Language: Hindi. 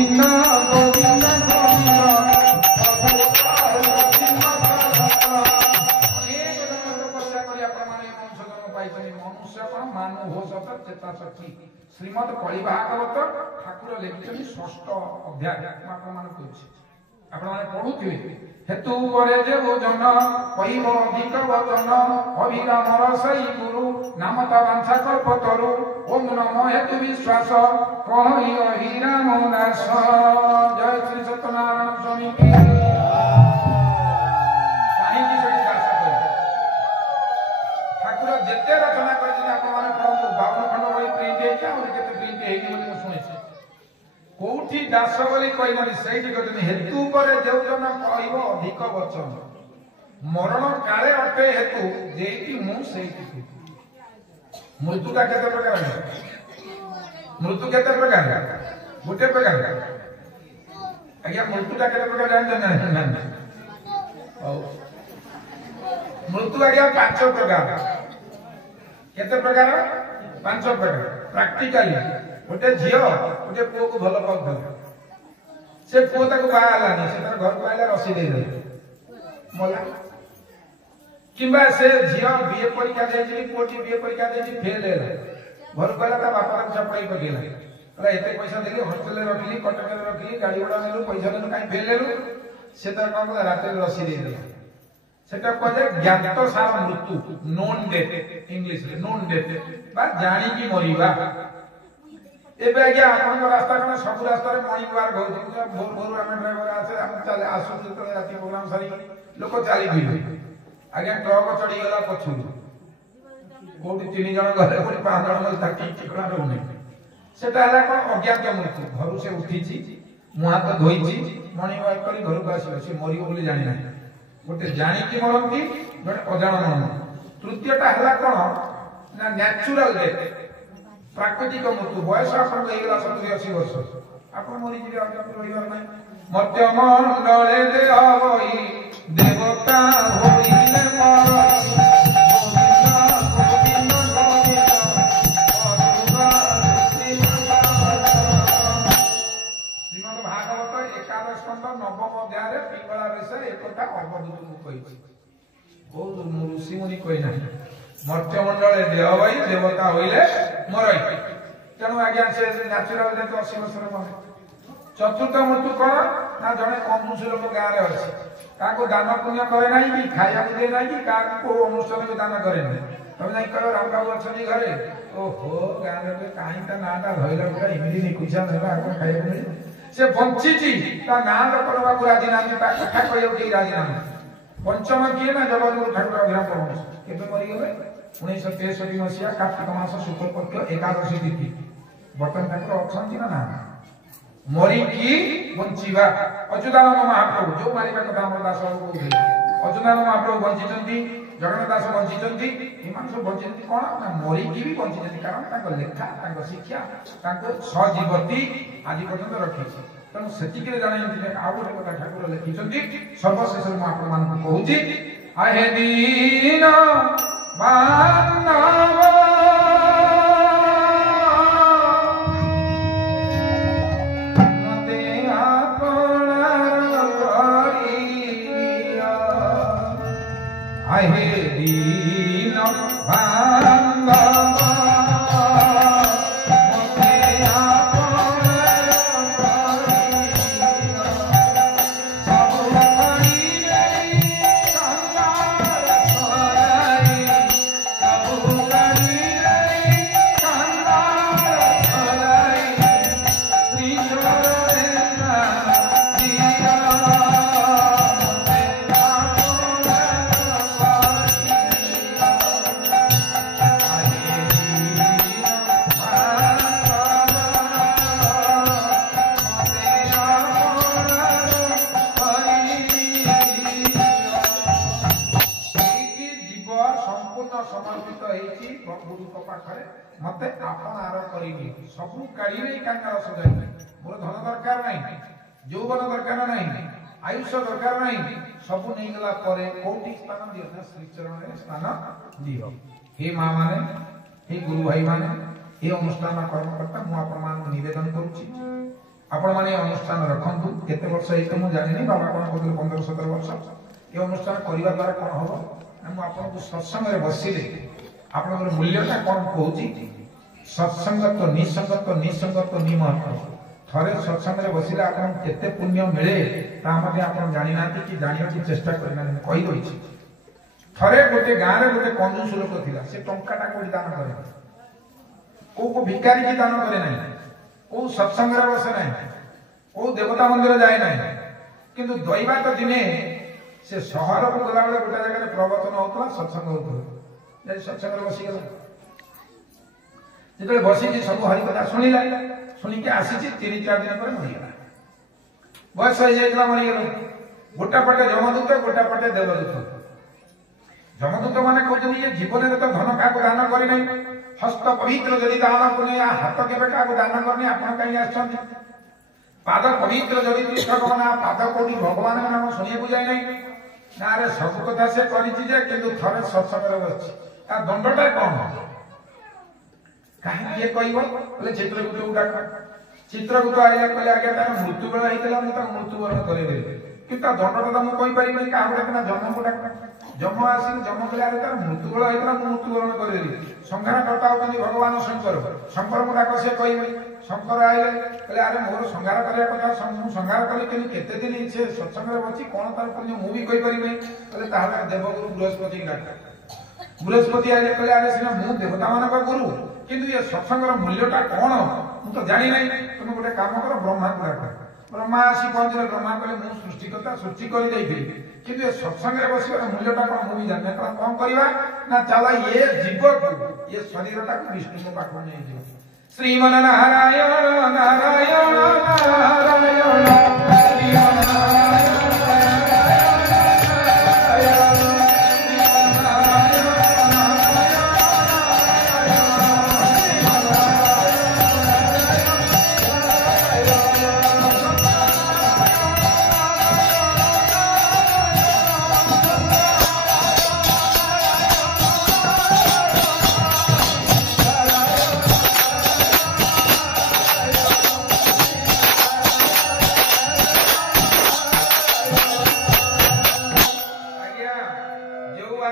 गोविंद गोविंद श्रीमद कलि भागवत ठाकुर लिखिछन षष्ठ अध्याय पढ़ुवे हेतु करे जे भोजन कहिब अधिक वचन अभिराम रसई गुरु नामता वांछा कल्पतरु ओम नमो हेतु विश्वास कहि अहिराम दास जय श्री सत्यनारायण स्वामी की ठाकुर जेते रचना करछन आपण माने पढु 52 खंड बही प्रिंट हेछि और केते प्रिंट हेछि बोली म सुनिछि कोठी दास बोली कहिनानि सेठी कहतनि हेतु करे जेउ जन कहिब अधिक वचन मरण काले अटे हेतु जेति मु सेठी मृत्यु का केते प्रकार है मृत्यु केते प्रकार गुटे प्रकार आज्ञा मृत्यु का केते प्रकार जान ना मृत्यु आज्ञा पांच प्रकार केते प्रकार पांच प्रकार प्रैक्टिकली गोटे झियो गोटे पुओ को भल पाउथला से पुओ ताको बाहालानी से तार घर को आइला रसी दे दे मोला किबा से झियो बीए परीक्षा देछि पुओटी बीए परीक्षा देछि फेल हेला घर को आइला ता बापा को चपड़ाई पकेला अरे एते पैसा देली हॉस्टल रे रखली कटक रे रखली गाड़ी घोड़ा नेलु पैसा देलु काई फेल हेलु से तार काम रात रे रसी दे दे सेटा कहले ज्ञात सार मृत्यु नोन डेथ इंग्लिश रे नोन डेथ बा जानी की मरिबा एबे आज्ञा आपन रास्ता कने सब रास्ता रे मॉर्निंग वार होउ भोर भोर हम ड्राइवर आसे हम चले आसु तो राती प्रोग्राम सारी लोक चाली भी आज्ञा ट्रक चढ़ी गला पछु कोठी तीन जण घरे कोठी पांच जण मल ताकी टिकड़ा रहउनी सेटा हला कोन अज्ञात मृत्यु घरु से उठीची मुहा तो धोईची मॉर्निंग वाक करी घर को आसी से मरियो बोली जानि ना गोटे जानि की मरंती गोटे अजाण मरण तृतीयटा हला कोन ना नेचुरल डेथ प्राकृतिक मृत्यु बयस आपन गईला 70-80 वर्ष आपन मरि जिवे आपन रहिबार नै मर्त्य मंडले दे आवई देवता होइले श्रीमद् भागवत एकादश स्कंद नवम अध्याय रे पिंगला बेस एकटा अवधूत को कहिछि बहुत ऋषि मुनि कहि ना मर्त्य मंडले दे आवई देवता होइले मरई तेणु आज्ञा से नेचुरल डेथ 80 वर्ष मरे चतुर्थ मृत्यु कौन ना जड़े कंजूस लोक गाँव में अच्छे क्या दान पुण्य करे ना कि खाया दे ना कि क्या अनुष्ठान को दान करे तुम नहीं कह राम बाबू अच्छा घरे ओहो गाँव में कहीं नाटा धरला पूरा इमिली निकुचा ना खाया मिले से बंची ना करवा को राजी ना कथा कह राजी ना पंचम किए ना जगत ठाकुर अभिराम परमहंस केबे मरीगले 1963 मसीहा कार्तिक मास शुक्ल पक्ष एकादशी तिथि बर्तन ठाकुर अच्छा ना मरी की बंचीवा अच्युतानंद महाप्रभु जो मालिका कथा हमर दास बाबू कहले अच्युतानंद महाप्रभु बंचिचंती जगन्नाथ दास बंचिचंती इमान सब बंचिचंती कोन ना मरी की भी बंचिचंती कारण ताको लेखा ताको शिक्षा ताको सजीवती आदि पर्यंत रखिछि तेणु सेतिके जाने आउ गोटे कथा ठाकुर लिखिचंती सर्वशेष में आपण मान कहूची आहे दीन मानव मते आपन आर करिबी सबु काढिबे कांगार सजाई मोर धन दरकार नै यौवन दरकार नै आयुष दरकार नै सबु नै गला परे कोठी स्थान दियो ना श्री चरण रे स्थान दियो हे मां माने हे गुरु भाई माने हे अनुष्ठान कर्मकर्ता मु आपन मान निवेदन करूची आपण माने अनुष्ठान रखंतु केते वर्ष हेतो मु जानिनी बाबा कोन कहले 15-17 वर्ष ए अनुष्ठान करिवा द्वारा कोन हो हम आपन को सत्संग रे बसिले आपन मूल्यटा कोन कहूची सत्संगत निसंगत निमहत्व थरे सत्संग रे बसिले आपन केते पुण्य मिले ता मध्ये आपन जानि नाती कि जानिया की चेष्टा करना कहि होइछि थरे गोटे गाँ रे गोटे कंजूस लोक थिला से टंकाटा को दान करे को भिकारी की दान करे नहीं को सत्संग रे बसे नहीं को देवता मंदिर जाए नहीं किंतु दैवात दिने से शहर को गला बेले गोटे जगह प्रवचन होतला सत्संग होतला जे सत्संग रे बसी गेला जेते बसी जे सब हरि कथा सुनिला सुनि के आसी 3-4 दिन पर मरि गेला बस हो जाइला मरि गेला गोटा पटे जमदूत गोटा पटे देवदूत जमदूत माने कहते ये जीवन में तो धन का दान करी नहीं हस्त पवित्र जदि दान करने हाथ केबे का दान करने आपण कहीं आछन पाद पवित्र जदि कृष्ण भगवान पाद कोटी भगवान नाम सुनिए बुझाई नहीं ना रे सब कथा से करिछि जे किंतु थरे सत्संग रे बछि ता दंडटा कोन काहे ये कहबो बोले चित्रगुप्त चित्रगुप्त आइला कहले आगे तार मृत्यु बेला हितला मु ता मृत्यु वरण करे कि ता दंडटा मु कहि पारि नहीं का गोटे जन्म कोटा जम आसी जम कले तार मृत्यु बेला हितला मु मृत्यु वरण करे संहार करता होतनी भगवान शंकर मुडा कसे कहबे शंकर आइले कहले अरे मोर संहार करिया कथा संहार कले कि केते दिन से सत्संग रे बची कोन तार पुण्य मु भी कहि पारि नहीं कहले ताहा देवगुरु बृहस्पति डाक बृहस्पति आइले कहले अरे सिना मु देवता मानक गुरु किंतु ये सत्संग रो मूल्यटा कोन मु तो जानि नहीं तुम गोटे काम कर ब्रह्मा को डाक ब्रह्मा आसी पहुंचले ब्रह्मा कहले मु सृष्टिकर्ता सृष्टि करि देइथि किंतु ये सत्संग रे बसिबार मूल्यटा कोन मु भी जानि त कोन करबा ना चला ये जीव को ये शरीरटा को विष्णु को पाखो नै दियो श्रीमन नारायण नारायण